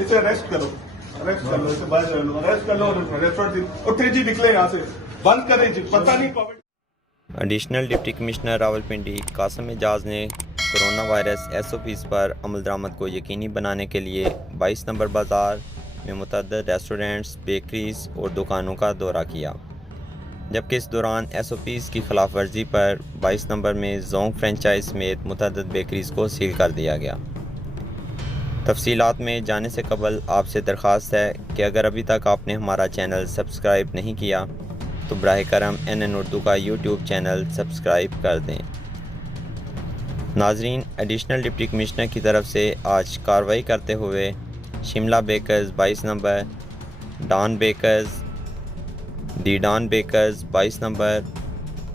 इसे अरेस्ट करो, अरेस्ट कर लो, इसे बाहर कर लो, अरेस्ट कर लो और रेस्टोरेंट और तेजी निकले यहाँ से, बंद करें जी, पता नहीं Covid. Additional deputy commissioner Rawalpindi Qasim Ejaz ने कोरोना वायरस SOPs पर अमल दरामद को यकीनी बनाने के लिए 22 नंबर बाज़ार में मुतअद्दिद रेस्टोरेंट्स, बेकरीज और दुकानों का दौरा किया, जबकि इस दौरान SOPs की खिलाफ वर्जी पर 22 नंबर में जोंग फ्रेंचाइज समेत मुतअद्दिद बेकरीज को सील कर दिया गया। तफसीलात में जाने से कबल आपसे दरख्वास्त है कि अगर अभी तक आपने हमारा चैनल सब्सक्राइब नहीं किया तो बराह करम NN उर्दू का YouTube चैनल सब्सक्राइब कर दें। नाजरीन, एडिशनल डिप्टी कमिश्नर की तरफ से आज कार्रवाई करते हुए Shimla bakers 22 number, Don bakers, the Don bakers 22 number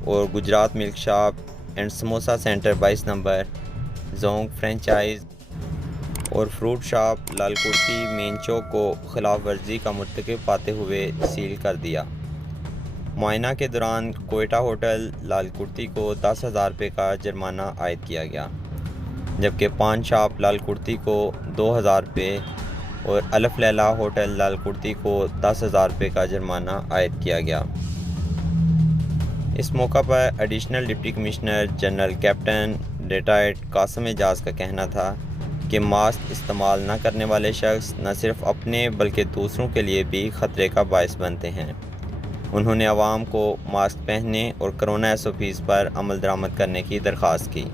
और Gujarat milk shop and samosa centre 22 number, जोंग फ्रेंचाइज और fruit shop Lalkurti main Chowk को खिलाफ वर्जी का मुर्तकिब पाते हुए सील कर दिया। मुआयना के दौरान कोयटा होटल लालकुर्ती को 10,000 रुपये का जुर्माना आयद किया गया, जबकि पान शॉप लालकुर्ती को 2,000 रुपये और अलफ लैला होटल लालकुर्ती को 10,000 रुपये का जुर्माना आयद किया गया। इस मौका पर additional deputy commissioner general captain retired Qasim Ejaz का कहना था कि मास्क इस्तेमाल न करने वाले शख्स न सिर्फ अपने बल्कि दूसरों के लिए भी ख़तरे का बायस बनते हैं। उन्होंने आवाम को मास्क पहनने और कोरोना SOPs पर अमल दरामद करने की दरख्वास्त की।